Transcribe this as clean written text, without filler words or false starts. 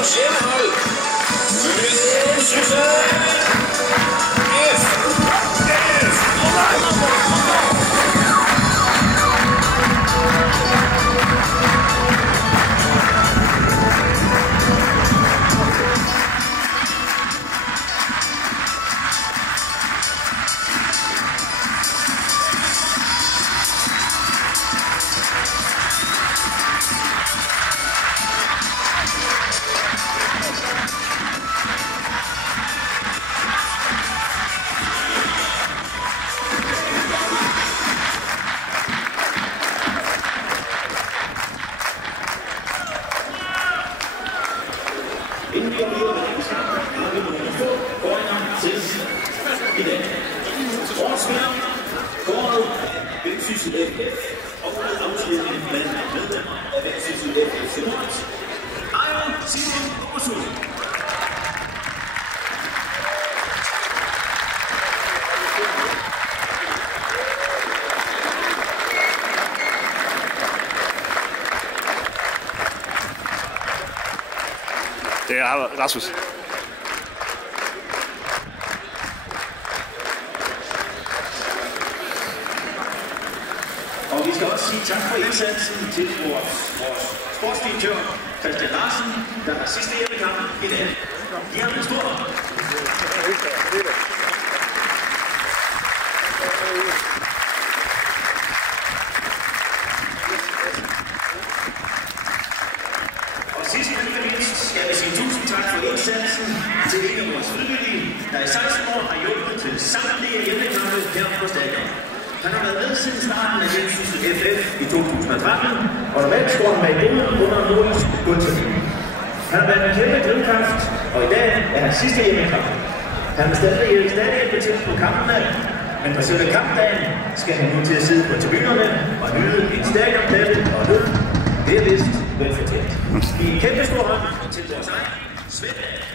Københavns hjemmehold. Med succes! Inden vi går videre med den kamp, har vi nogle få gåringer til i dag. Årets vinder, kåret af Vendsyssel FF og under afslutningen blandt medlemmer af Vendsyssel FF Nord, Ejren Simon Orsud. Det er Rasmus. Og vi skal også sige tak for indsatsen til vores sportsdirektør Christian Larsen, der har sidste hjemmekamp i dag. De har en stor. Og sidst men ikke mindst skal vi sige tusind tak for indsatsen til en af vores frivillige, der i 16 år har hjulpet til samtlige hjemmekampe her på stadion. Han har været med siden starten af Vendsyssel FF i 2013, og normalt står han med i under Nordens guldturnering. Han har været en kæmpe drivkraft, og i dag er hans sidste hjemmekamp. Han vil stadig til på kampene, men på selve kampdagen skal han nu til at sidde på tribunerne og nyde en stadionplads og løb. Det er vist velfortjent. I en kæmpe stor hånd til vores egen Svend.